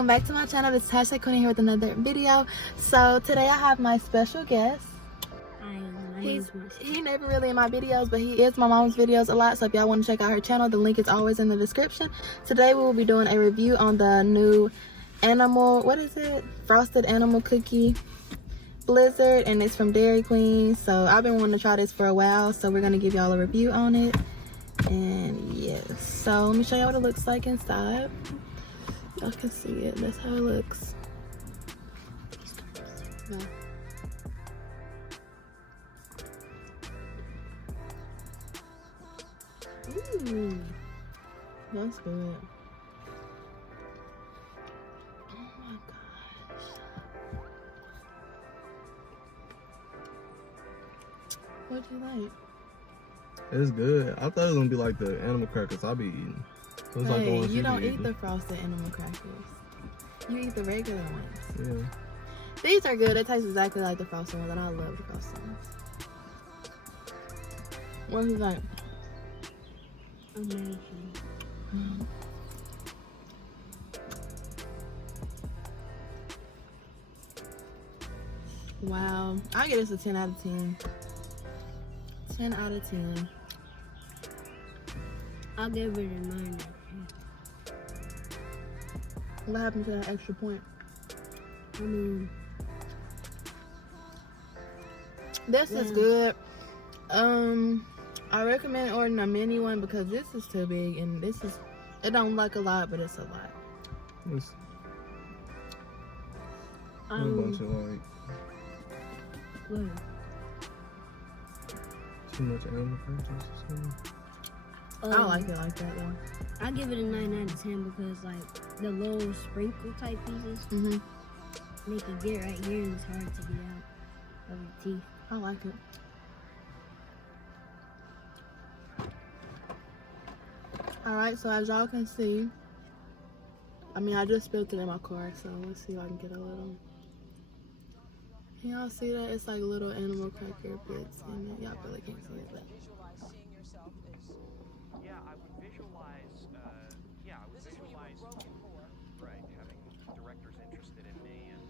welcome back to my channel. This is HashtagKwynin here with another video. So today I have my special guest. He's never really in my videos, but he is my mom's videos a lot. So if y'all want to check out her channel, the link is always in the description. Today we will be doing a review on the new animal, what is it? Frosted animal cookie blizzard, and it's from Dairy Queen. So I've been wanting to try this for a while, so we're going to give y'all a review on it. And yes, so let me show y'all what it looks like inside. Y'all can see it. That's how it looks. No. Ooh, that's good. Oh my gosh. What do you like? It's good. I thought it was gonna be like the animal crackers I be eating. So it's like the ones you don't eat the frosted animal crackers. You eat the regular ones. Yeah. These are good. They taste exactly like the frosted ones, and I love the frosted ones. What do you like? Amazing. Wow. I give this a 10 out of 10. 10 out of 10. I'll give it a 9 out of 10. What happened to that extra point? I mean, this is good. I recommend ordering a mini one because this is too big, and this is, it don't look a lot, but it's a lot. It's a bunch of like what? too much animal crackers or something. I don't like it like that though. I give it a 9 out of 10 because like the little sprinkle type pieces make it get right here, and it's hard to get out of your teeth. I like it. Alright, so as y'all can see, I mean, I just spilled it in my car, so let's see if I can get a little. Can y'all see that? It's like little animal cracker bits in it. Y'all really can't see it, but. Right, having directors interested in me and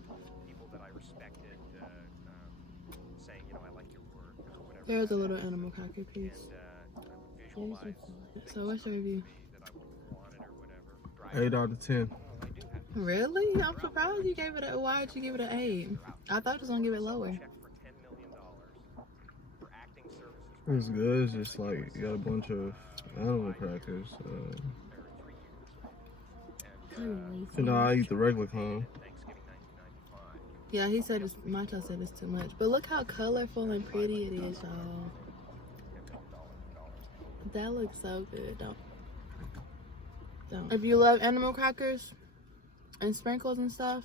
people that I respected saying, you know, I like your work or whatever. There's a little animal cracker piece. And I would visualize So what's your review? that I wouldn't want it or whatever. 8 out of 10. Really? I'm surprised you gave it a, why did you give it an 8? I thought you was gonna give it lower. Check for $10 million for acting services. It's good. It's just like you got a bunch of animal crackers. You know, I eat the regular kind. Yeah, he said it's, Macho said it's too much. But look how colorful and pretty it is, y'all. That looks so good. Don't. If you love animal crackers and sprinkles and stuff,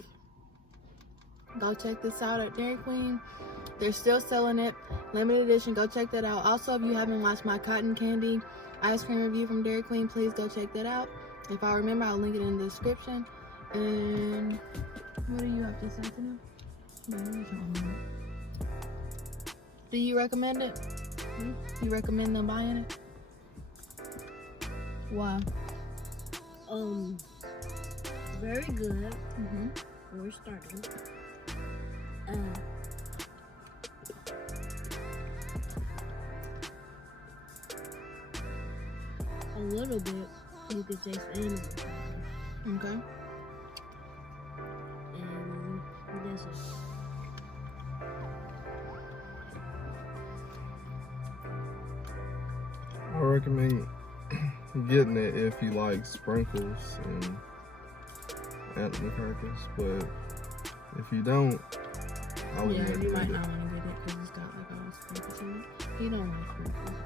go check this out at Dairy Queen. They're still selling it, limited edition. Go check that out. Also, if you haven't watched my cotton candy ice cream review from Dairy Queen, please go check that out. If I remember, I'll link it in the description. And what do you have to say to me? Do you recommend it? You recommend them buying it? Why? Very good. We're starting. A little bit, you could taste animal crackers. Okay. And that's it. I recommend getting it if you like sprinkles and animal crackers, but if you don't, I wouldn't Yeah, you might recommend not it. want to get it because it's got like all sprinkles in it. You don't like sprinkles.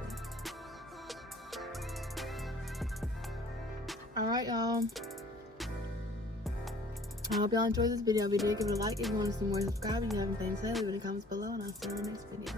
Alright, y'all. I hope y'all enjoyed this video. If you did, give it a like. If you want to see more, subscribe. If you haven't, thanks. Leave it in the comments below, and I'll see you in the next video.